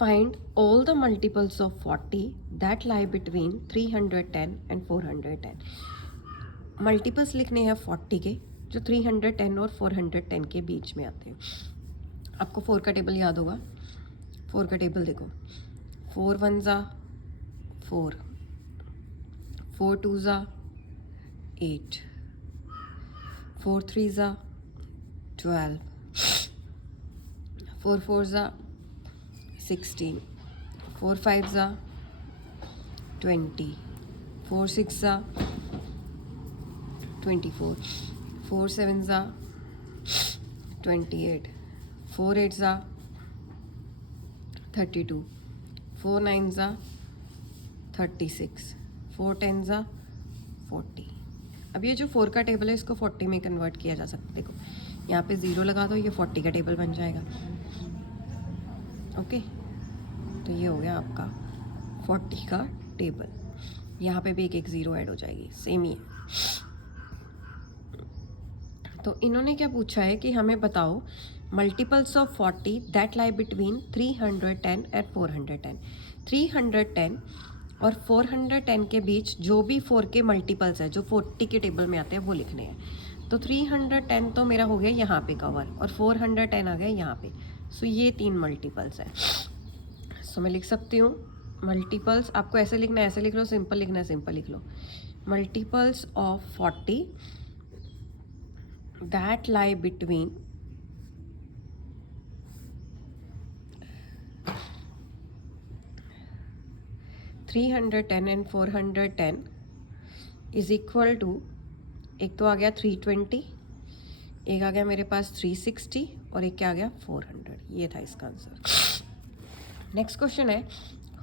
Find all the multiples of 40 that lie between 310 and 410. Multiples लिखने हैं 40 के जो 310 और 410 के बीच में आते हैं. आपको 4 का टेबल याद होगा. 4 का टेबल देखो. 4 वन ज़ा 4, 4 टू ज़ा 8, 4 थ्री ज़ा 12, 4 फोर ज़ा 16, 4 5 ज़ा 20, 4 6 ज़ा 24, 4 7 ज़ा 28, 4 8 ज़ा 32, 4 9 ज़ा 36, 4 10 ज़ा 40. अब ये जो 4 का टेबल है इसको 40 में कन्वर्ट किया जा सकता है. देखो यहाँ पे 0 लगा दो, ये 40 का टेबल बन जाएगा. ओके, तो ये हो गया आपका 40 का टेबल. यहाँ पे भी एक 0 ऐड हो जाएगी, सेम ही है. तो इन्होंने क्या पूछा है कि हमें बताओ multiples of 40 that lie between 310 and 410. 310 और 410 के बीच जो भी 4 के मल्टीपल्स है जो 40 के टेबल में आते हैं वो लिखने हैं. तो 310 तो मेरा हो गया यहाँ पे कवर और 410 आ गया यहाँ पे. सो ये 3 मल्टीपल्स है. सो मैं लिख सकती हूँ मल्टीपल्स. आपको ऐसे लिखना है, ऐसे लिख लो, सिंपल लिखना है सिंपल लिख लो. Multiples of 40 that lie between 310 and 410 is equal to, एक तो आ गया 320, एक आ गया मेरे पास 360 और एक क्या आ गया 400. ये था इसका आंसर. नेक्स्ट क्वेश्चन है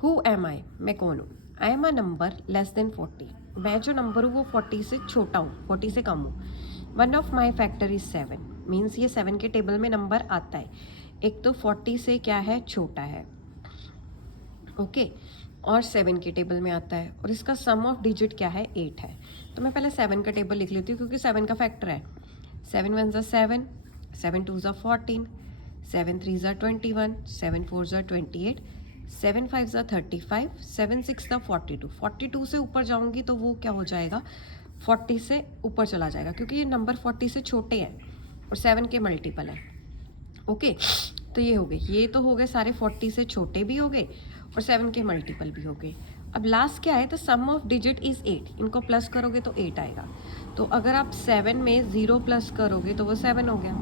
हु एम आई. मैं कौन हूँ. आई am a number less then 40. मैं जो नंबर हूँ वो 40 से छोटा हूँ, 40 से कम हूँ. One of my factor is 7. Means ये 7 के टेबल में नंबर आता है. एक तो 40 से क्या है छोटा है, ओके और 7 के टेबल में आता है और इसका सम ऑफ डिजिट क्या है 8 है. तो मैं पहले 7 का टेबल लिख लेती हूँ क्योंकि 7 का फैक्टर है. 7 वन ज़ा 7, 7 टू ज़ा 14, 7 3 ज़ा 21, 7 4 ज़ा 28, 7 5 ज़ा 35, 7 6 ज़ा 42. 42 से ऊपर जाऊँगी तो वो क्या हो जाएगा 40 से ऊपर चला जाएगा क्योंकि ये नंबर 40 से छोटे हैं और 7 के मल्टीपल है. ओके तो ये हो गए, ये तो हो गए सारे 40 से छोटे भी हो गए और 7 के मल्टीपल भी हो गए. अब लास्ट क्या है, तो सम ऑफ डिजिट इज़ 8. इनको प्लस करोगे तो 8 आएगा. तो अगर आप 7 में 0 प्लस करोगे तो वो 7 हो गया.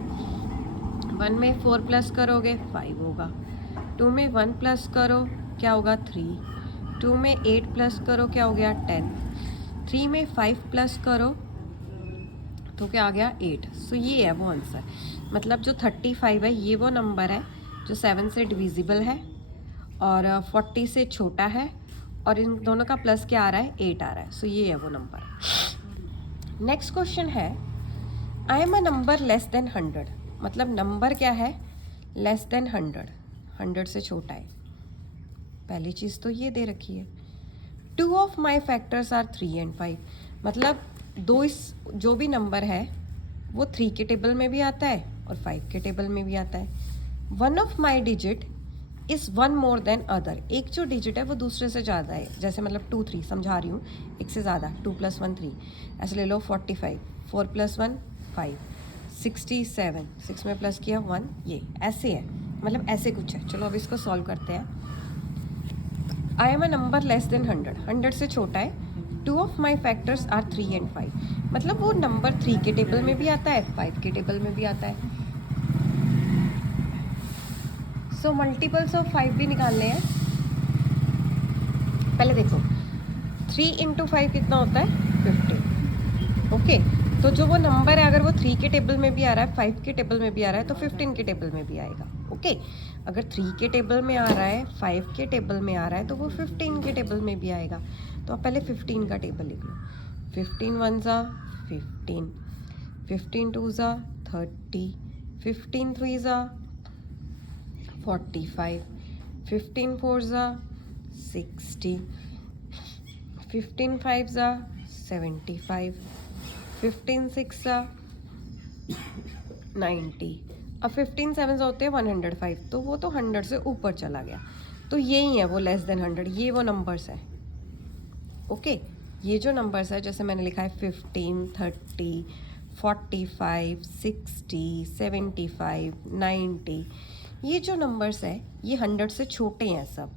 1 में 4 प्लस करोगे 5 होगा. 2 में 1 प्लस करो क्या होगा 3. 2 में 8 प्लस करो क्या हो गया 10. 3 में 5 प्लस करो तो क्या आ गया 8. सो ये है वो आंसर. मतलब जो 35 है ये वो नंबर है जो 7 से डिविजिबल है और 40 से छोटा है और इन दोनों का प्लस क्या आ रहा है 8 आ रहा है. सो ये है वो नंबर. नेक्स्ट क्वेश्चन है आई am a number less than 100. मतलब नंबर क्या है लेस देन 100, 100 से छोटा है. पहली चीज़ तो ये दे रखी है. 2 of my factors are 3 and 5. मतलब दो इस जो भी नंबर है वो 3 के टेबल में भी आता है और 5 के टेबल में भी आता है. One of my digit is 1 more than other. एक जो डिजिट है वो दूसरे से ज़्यादा है. जैसे मतलब 2 3 समझा रही हूँ, एक से ज़्यादा. 2 + 1 3. ऐसे ले लो 45, 4 + 1 5, 67, 6 में प्लस किया 1. ये ऐसे है, मतलब ऐसे कुछ है. चलो अब इसको सॉल्व करते हैं. I am a number less than 100, 100 से छोटा है. 2 of my factors are 3 and 5. मतलब वो नंबर 3 के टेबल में भी आता है, 5 के टेबल में भी आता है. सो मल्टीपल्स ऑफ 5 भी निकालने हैं. पहले देखो 3 × 5 कितना होता है 15. ओके तो जो वो नंबर है अगर वो 3 के टेबल में भी आ रहा है, 5 के टेबल में भी आ रहा है तो 15 के टेबल में भी आएगा. ओके अगर 3 के टेबल में आ रहा है, 5 के टेबल में आ रहा है तो वो 15 के टेबल में भी आएगा. तो आप पहले 15 का टेबल लिख लो. 15 वन ज़ा 15, 15 टू ज़ा 30, 15 3 ज़ा 45, 15 4 ज़ा 60, 15 5 ज़ा 75, 15 6 ज़ा 90. अब 15 7 होते हैं 105 तो वो तो 100 से ऊपर चला गया. तो यही है वो लेस देन 100, ये वो नंबर्स है। ओके ये जो नंबर्स है जैसे मैंने लिखा है 15, 30, 45, 60, 75, 90, ये जो नंबर्स है ये 100 से छोटे हैं सब,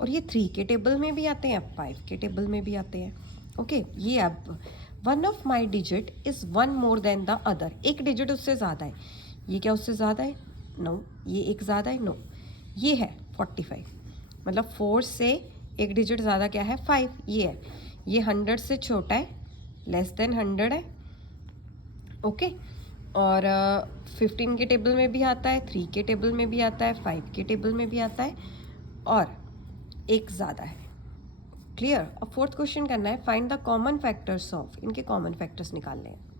और ये 3 के टेबल में भी आते हैं, 5 के टेबल में भी आते हैं। ओके ये अब one of my digit is one more than the other, एक डिजिट उससे ज़्यादा है। ये क्या उससे ज़्यादा है? नो। ये एक ज़्यादा है? नो। ये है 45, मतलब 4 से एक डिजिट ज़्यादा क्या है? 5, ये है। ये 100 से छोटा है, लेस देन 100 है। ओके और 15 के टेबल में भी आता है, 3 के टेबल में भी आता है, 5 के टेबल में भी आता है, और एक ज़्यादा है। क्लियर? अब फोर्थ क्वेश्चन करना है, find the common factors of, इनके कॉमन फैक्टर्स निकालने हैं।